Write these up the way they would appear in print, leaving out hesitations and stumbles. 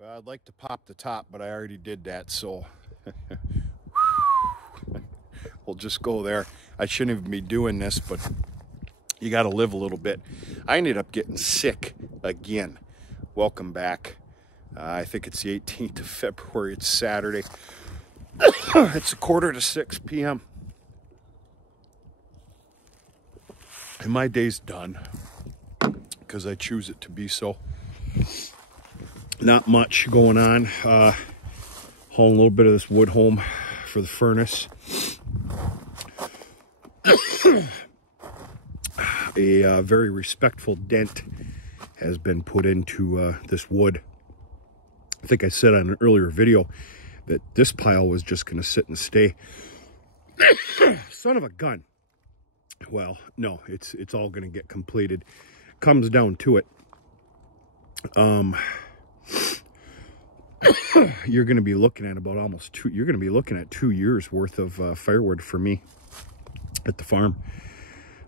Well, I'd like to pop the top, but I already did that, so we'll just go there. I shouldn't even be doing this, but you got to live a little bit. I ended up getting sick again. Welcome back. I think it's the 18th of February. It's Saturday. It's 5:45 p.m. And my day's done because I choose it to be so. Not much going on. Hauling a little bit of this wood home for the furnace. A very respectful dent has been put into this wood. I think I said on an earlier video that this pile was just going to sit and stay. Son of a gun. Well, no, it's all going to get completed. Comes down to it. You're going to be looking at about almost you're going to be looking at 2 years worth of firewood for me at the farm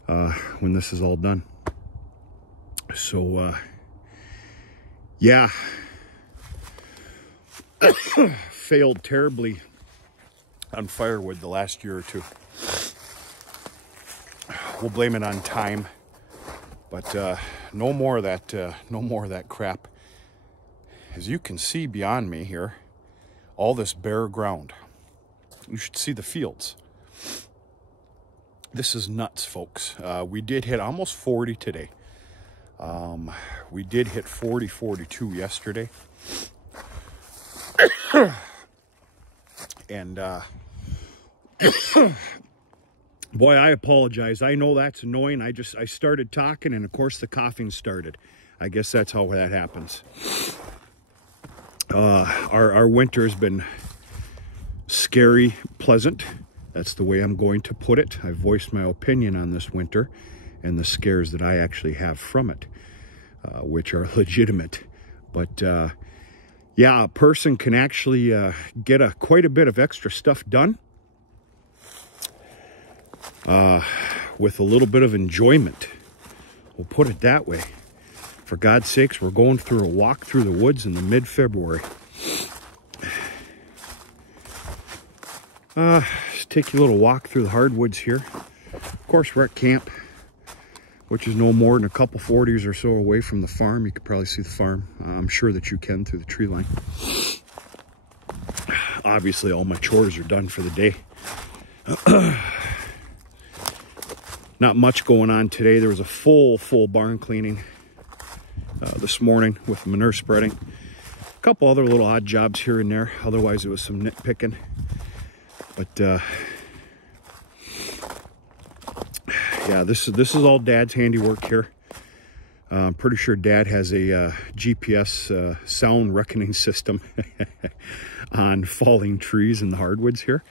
when this is all done. So, yeah, failed terribly on firewood the last year or two. We'll blame it on time, but no more of that crap. As you can see beyond me here, all this bare ground. You should see the fields. This is nuts, folks. We did hit almost 40 today. We did hit 40, 42 yesterday. And boy, I apologize. I know that's annoying. I started talking, and of course the coughing started. I guess that's how that happens. Our winter has been scary, pleasant. That's the way I'm going to put it. I voiced my opinion on this winter and the scares that I actually have from it, which are legitimate. But yeah, a person can actually get quite a bit of extra stuff done with a little bit of enjoyment. We'll put it that way. For God's sakes, we're going through a walk through the woods in the mid-February. Just take you a little walk through the hardwoods here. Of course, we're at camp, which is no more than a couple 40s or so away from the farm. You could probably see the farm. I'm sure that you can through the tree line. Obviously, all my chores are done for the day. Not much going on today. There was a full barn cleaning this morning with manure spreading. A couple other little odd jobs here and there. Otherwise, it was some nitpicking. But yeah, this is all Dad's handiwork here. I'm pretty sure Dad has a GPS sound reckoning system on falling trees in the hardwoods here.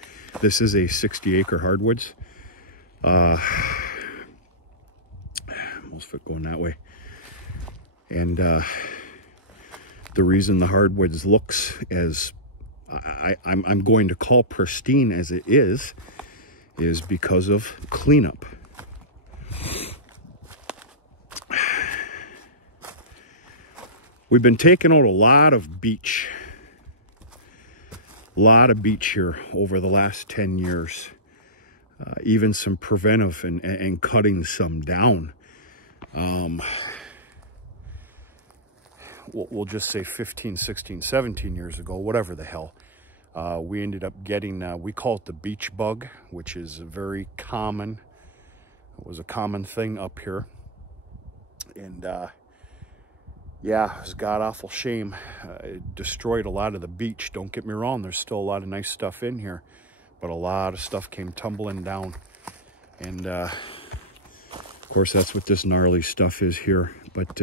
This is a 60-acre hardwoods. Almost fit going that way. And the reason the hardwoods looks as I'm going to call pristine as it is because of cleanup. We've been taking out a lot of beech. A lot of beech here over the last 10 years. Even some preventive and cutting some down. We'll just say 15, 16, 17 years ago, whatever the hell. We ended up getting, we call it the beech bug, which is very common. It was a common thing up here. And yeah, it was a god-awful shame. It destroyed a lot of the beech. Don't get me wrong, there's still a lot of nice stuff in here. But a lot of stuff came tumbling down. And of course, that's what this gnarly stuff is here. But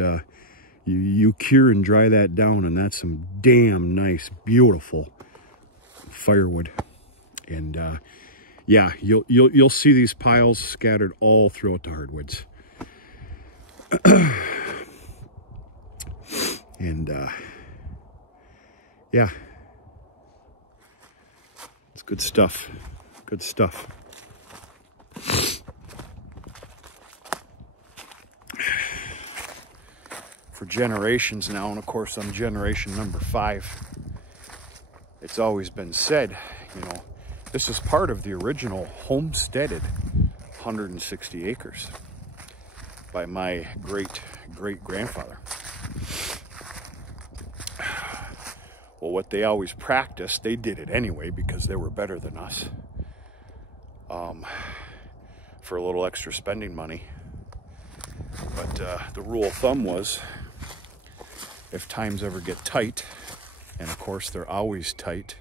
you cure and dry that down, and that's some damn nice, beautiful firewood. And yeah, you'll see these piles scattered all throughout the hardwoods. And yeah, it's good stuff. Good stuff. for generations now, and of course I'm generation number 5. It's always been said, you know, this is part of the original homesteaded 160 acres by my great-great-grandfather. Well, what they always practiced, they did it anyway because they were better than us, for a little extra spending money. But the rule of thumb was, if times ever get tight, and of course they're always tight,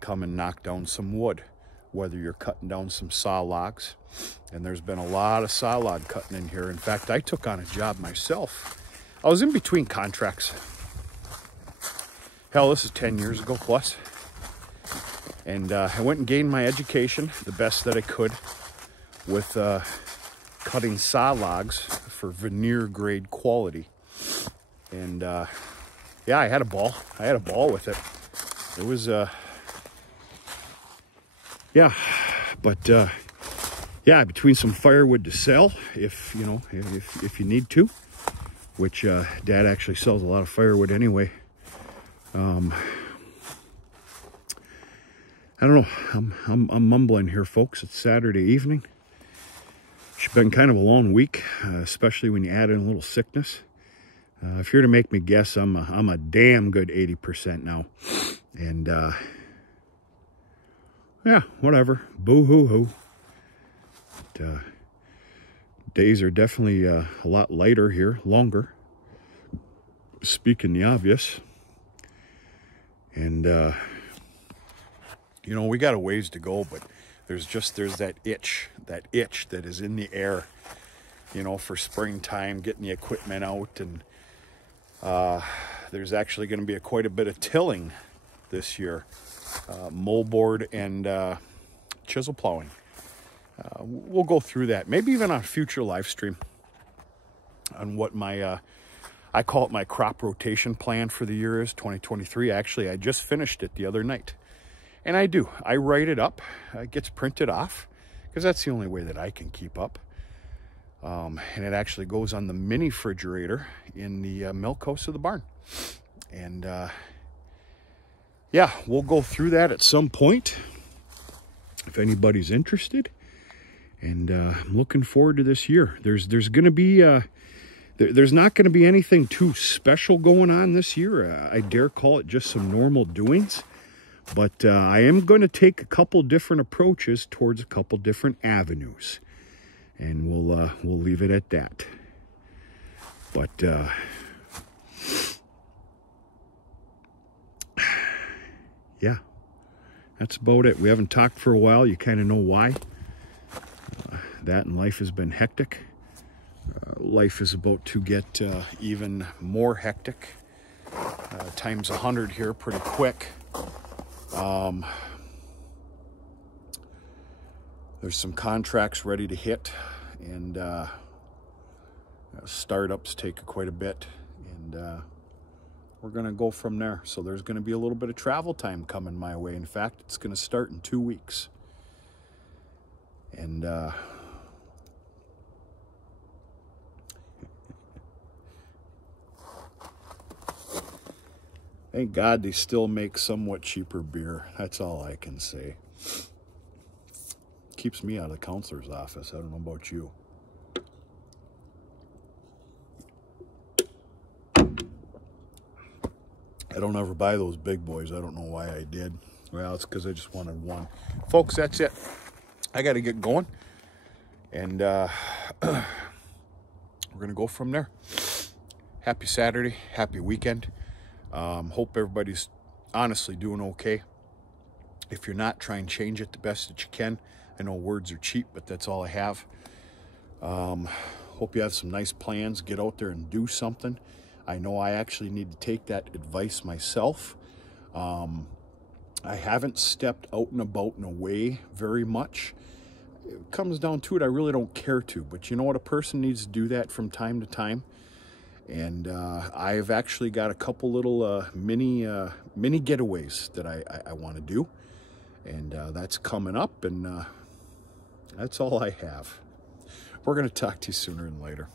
come and knock down some wood, whether you're cutting down some saw logs. And there's been a lot of saw log cutting in here. In fact, I took on a job myself. I was in between contracts. Hell, this is 10 years ago plus. And I went and gained my education the best that I could with cutting saw logs for veneer grade quality. And yeah, I had a ball. I had a ball with it. It was yeah, but yeah, between some firewood to sell, if you know, if you need to, which Dad actually sells a lot of firewood anyway. I don't know. I'm mumbling here, folks. It's Saturday evening. It's been kind of a long week, especially when you add in a little sickness. If you're to make me guess, I'm a damn good 80% now. And yeah, whatever. Boo hoo hoo. But, days are definitely a lot lighter here, longer. Speaking the obvious. And you know, we got a ways to go, but there's that itch that is in the air, you know, for springtime, getting the equipment out. And there's actually going to be quite a bit of tilling this year, moldboard and chisel plowing. We'll go through that, maybe even on a future live stream on what my I call it my crop rotation plan for the year is 2023. Actually, I just finished it the other night. And I write it up. It gets printed off because that's the only way that I can keep up. And it actually goes on the mini refrigerator in the milk house of the barn. And yeah, we'll go through that at some point if anybody's interested. And I'm looking forward to this year. There's going to be there's not going to be anything too special going on this year. I dare call it just some normal doings. But I am going to take a couple different approaches towards a couple different avenues, and we'll leave it at that. But yeah, that's about it. We haven't talked for a while. You kind of know why. That and life has been hectic. Life is about to get even more hectic. Times 100 here pretty quick. There's some contracts ready to hit, and startups take quite a bit, and we're going to go from there. So there's going to be a little bit of travel time coming my way. In fact, it's going to start in 2 weeks. And thank God they still make somewhat cheaper beer. That's all I can say. Keeps me out of the counselor's office. I don't know about you. I don't ever buy those big boys. I don't know why I did. Well, it's because I just wanted one. Folks, that's it. I got to get going. And we're going to go from there. Happy Saturday. Happy weekend. Hope everybody's honestly doing okay. If you're not, try and change it the best that you can. I know words are cheap, but that's all I have. Hope you have some nice plans. Get out there and do something. I know I actually need to take that advice myself. I haven't stepped out and about and away very much. It comes down to it, I really don't care to. But you know what? A person needs to do that from time to time. And I've actually got a couple little mini getaways that I want to do. And that's coming up, and that's all I have. We're going to talk to you sooner than later.